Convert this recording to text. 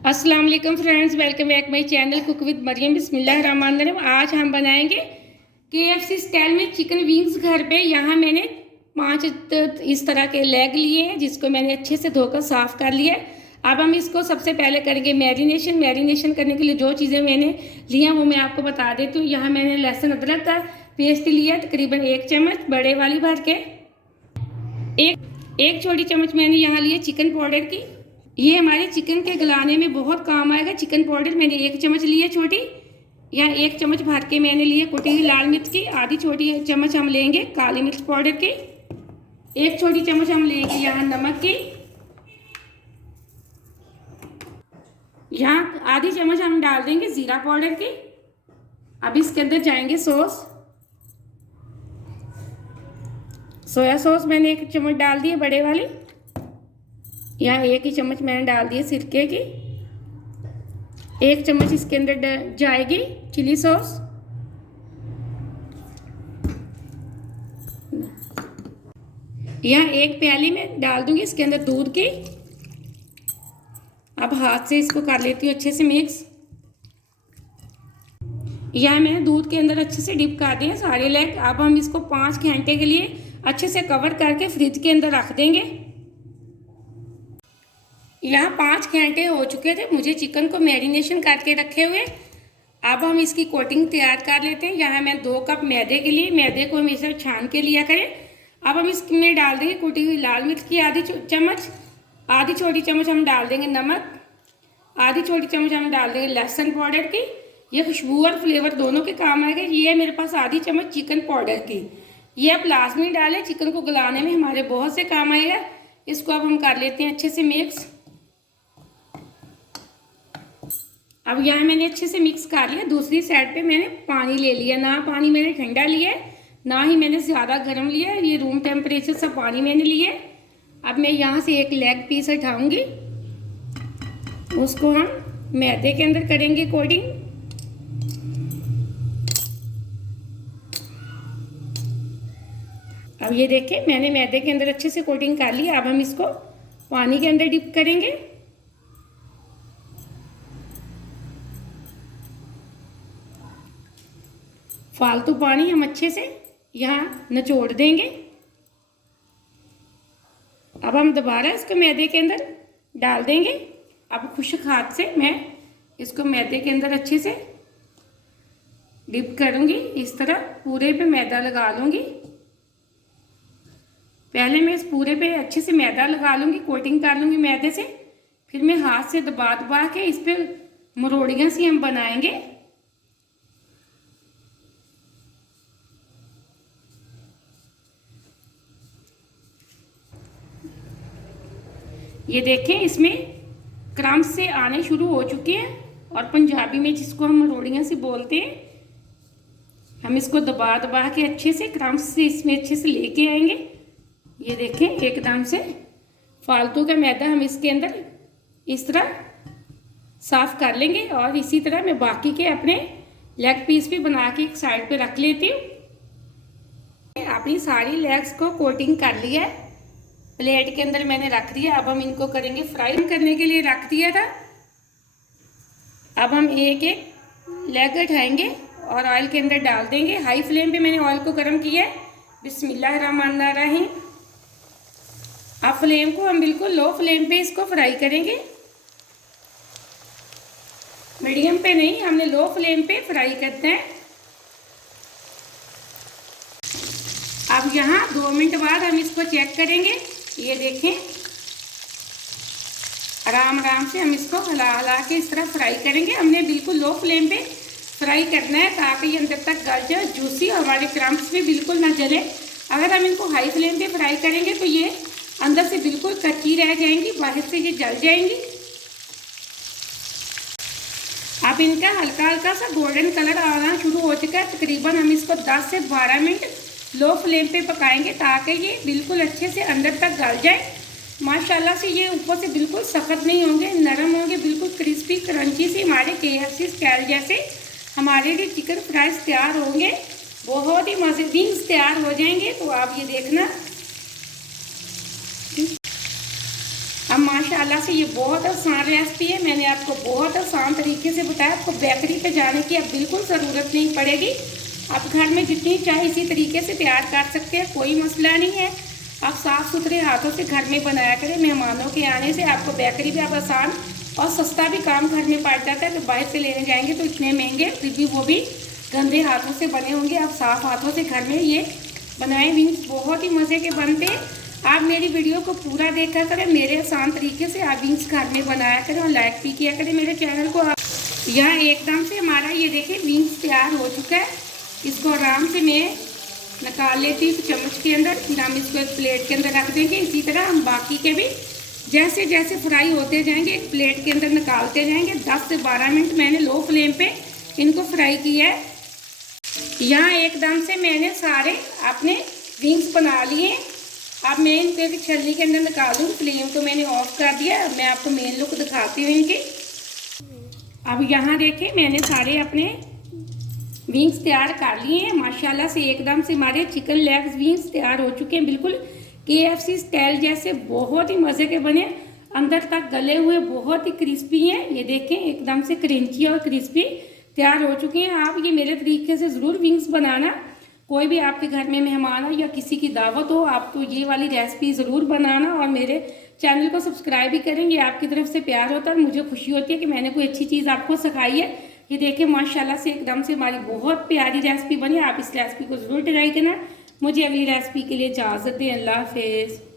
अस्सलाम वालेकुम friends, welcome back my channel cook with Mariam. बिस्मिल्लाहिर्रहमानिर्रहीम। आज हम बनाएंगे KFC स्टाइल में चिकन विंग्स घर पे। यहाँ मैंने 5 इस तरह के लेग लिए हैं, जिसको मैंने अच्छे से धोकर साफ़ कर लिया है। अब हम इसको सबसे पहले करेंगे मैरिनेशन करने के लिए जो चीज़ें मैंने ली हैं वो मैं आपको बता देती हूँ। यहाँ मैंने लहसुन अदरक का पेस्ट लिया तकरीबन 1 चम्मच बड़े वाली भर के। एक छोटी चम्मच मैंने यहाँ लिया चिकन पाउडर की। ये हमारे चिकन के गलाने में बहुत काम आएगा। चिकन पाउडर मैंने 1 चम्मच लिया छोटी। यहाँ 1 चम्मच भर के मैंने लिए कुटी हुई लाल मिर्च की। आधी छोटी चम्मच हम लेंगे काली मिर्च पाउडर की। 1 छोटी चम्मच हम लेंगे यहाँ नमक की। यहाँ आधी चम्मच हम डाल देंगे ज़ीरा पाउडर की। अब इसके अंदर जाएंगे सोया सॉस मैंने 1 चम्मच डाल दी है बड़े वाली। यहाँ 1 ही चम्मच मैंने डाल दी है सिरके की। 1 चम्मच इसके अंदर जाएगी चिली सॉस। यहाँ 1 प्याली में डाल दूंगी इसके अंदर दूध की। अब हाथ से इसको कर लेती हूँ अच्छे से मिक्स। यहाँ मैंने दूध के अंदर अच्छे से डिप कर दिए सारे लेग। अब हम इसको 5 घंटे के लिए अच्छे से कवर करके फ्रिज के अंदर रख देंगे। यहाँ 5 घंटे हो चुके थे मुझे चिकन को मैरिनेशन करके रखे हुए। अब हम इसकी कोटिंग तैयार कर लेते हैं। यहाँ मैं 2 कप मैदे के लिए, मैदे को हमेशा छान के लिया करें। अब हम इसमें डाल देंगे कुटी हुई लाल मिर्च की आधी छोटी चम्मच हम डाल देंगे नमक। आधी छोटी चम्मच हम डाल देंगे लहसुन पाउडर की। ये खुशबू और फ्लेवर दोनों के काम आएगा। ये है मेरे पास आधी चम्मच चिकन पाउडर की। ये आप लाजमी डालें, चिकन को गलाने में हमारे बहुत से काम आएगा। इसको अब हम कर लेते हैं अच्छे से मिक्स। अब यहाँ मैंने अच्छे से मिक्स कर लिया। दूसरी साइड पे मैंने पानी ले लिया। ना पानी मैंने ठंडा लिया है, ना ही मैंने ज़्यादा गर्म लिया है। ये रूम टेम्परेचर सा पानी मैंने लिया है। अब मैं यहाँ से एक लेग पीस उठाऊंगी, उसको हम मैदे के अंदर करेंगे कोटिंग। अब ये देखें मैंने मैदे के अंदर अच्छे से कोटिंग कर ली। अब हम इसको पानी के अंदर डिप करेंगे। फालतू पानी हम अच्छे से यहाँ निचोड़ देंगे। अब हम दोबारा इसको मैदे के अंदर डाल देंगे। अब खुश्क हाथ से मैं इसको मैदे के अंदर अच्छे से डिप करूँगी। इस तरह पूरे पे मैदा लगा लूँगी। पहले मैं इस पूरे पे अच्छे से मैदा लगा लूँगी, कोटिंग कर लूँगी मैदे से। फिर मैं हाथ से दबा के इस पे मरोड़ियाँ सी हम बनाएंगे। ये देखें इसमें क्रम्स से आने शुरू हो चुके हैं, और पंजाबी में जिसको हम मरोड़ियाँ से बोलते हैं। हम इसको दबा के अच्छे से क्रम्स से इसमें अच्छे से लेके आएंगे। ये देखें एकदम से फालतू का मैदा हम इसके अंदर इस तरह साफ़ कर लेंगे। और इसी तरह मैं बाकी के अपने लेग पीस भी बना के एक साइड पे रख लेती हूँ। अपनी सारी लेग्स को कोटिंग कर लिया है, प्लेट के अंदर मैंने रख दिया। अब हम इनको करेंगे फ्राई करने के लिए रख दिया था। अब हम एक एक लेग उठाएंगे और ऑयल के अंदर डाल देंगे। हाई फ्लेम पे मैंने ऑयल को गर्म किया है। बिस्मिल्लाहिर्रहमानिर्रहीम। अब फ्लेम को हम बिल्कुल लो फ्लेम पे इसको फ्राई करेंगे, मीडियम पे नहीं, हमने लो फ्लेम पे फ्राई करते हैं। अब यहाँ 2 मिनट बाद हम इसको चेक करेंगे। ये देखें आराम से हम इसको हिला के इस तरह फ्राई करेंगे। हमने बिल्कुल लो फ्लेम पे फ्राई करना है ताकि ये अंदर तक गल जाए जूसी, और हमारे क्रम्स भी बिल्कुल ना जले। अगर हम इनको हाई फ्लेम पे फ्राई करेंगे तो ये अंदर से बिल्कुल कच्ची रह जाएंगी, बाहर से ये जल जाएंगी। अब इनका हल्का सा गोल्डन कलर आना शुरू हो चुका है। तकरीबन हम इसको 10 से 12 मिनट लो फ्लेम पे पकाएंगे ताकि ये बिल्कुल अच्छे से अंदर तक गल जाए। माशाल्लाह से ये ऊपर से बिल्कुल सख्त नहीं होंगे, नरम होंगे, बिल्कुल क्रिस्पी क्रंची से हमारे KFC स्टाइल जैसे हमारे लिए चिकन फ्राइज तैयार होंगे। बहुत ही मज़ेदार तैयार हो जाएंगे। तो आप ये देखना। अब माशाल्लाह माशाल्लाह से ये बहुत आसान रेसिपी है। मैंने आपको बहुत आसान तरीके से बताया। आपको बेकरी पे जाने की अब बिल्कुल ज़रूरत नहीं पड़ेगी। आप घर में जितनी चाहे इसी तरीके से तैयार कर सकते हैं, कोई मसला नहीं है। आप साफ़ सुथरे हाथों से घर में बनाया करें। मेहमानों के आने से आपको बेकरी भी अब आसान और सस्ता भी काम घर में पड़ जाता है। तो बाहर से लेने जाएंगे तो इतने महंगे, फिर भी वो भी गंदे हाथों से बने होंगे। आप साफ़ हाथों से घर में ये बनाए विंग्स बहुत ही मज़े के बनते हैं। आप मेरी वीडियो को पूरा देखा करें, मेरे आसान तरीके से आप विंग्स घर में बनाया करें और लाइक भी किया करें मेरे चैनल को। यहाँ एकदम से हमारा ये देखिए विंग्स तैयार हो चुका है। इसको आराम से मैं निकाल लेती हूँ चम्मच के अंदर, फिर हम इसको एक प्लेट के अंदर रख देंगे। इसी तरह हम बाकी के भी जैसे जैसे फ्राई होते जाएंगे एक प्लेट के अंदर निकालते जाएंगे। 10 से 12 मिनट मैंने लो फ्लेम पे इनको फ्राई किया है। यहाँ एकदम से मैंने सारे अपने विंग्स बना लिए। अब मैं इनको एक छलनी के अंदर निकाल दूँ। फ्लेम को मैंने ऑफ कर दिया। अब मैं आपको मेन लुक दिखाती हूँ इनकी। अब यहाँ देखें मैंने सारे अपने विंग्स तैयार कर लिए हैं। माशाल्लाह से एकदम से हमारे चिकन लेग्स विंग्स तैयार हो चुके हैं। बिल्कुल KFC स्टाइल जैसे बहुत ही मज़े के बने, अंदर तक गले हुए, बहुत ही क्रिस्पी हैं। ये देखें एकदम से क्रंची और क्रिस्पी तैयार हो चुके हैं। आप ये मेरे तरीके से ज़रूर विंग्स बनाना। कोई भी आपके घर में मेहमान हो या किसी की दावत हो, आप तो ये वाली रेसिपी ज़रूर बनाना और मेरे चैनल को सब्सक्राइब भी करेंगे। आपकी तरफ से प्यार होता है और मुझे खुशी होती है कि मैंने कोई अच्छी चीज़ आपको सिखाई है। ये देखिए माशाल्लाह से एकदम से हमारी बहुत प्यारी रेसिपी बनी। आप इस रेसिपी को ज़रूर ट्राई करना। मुझे अगली रेसिपी के लिए इजाज़त दें। अल्लाह हाफिज़।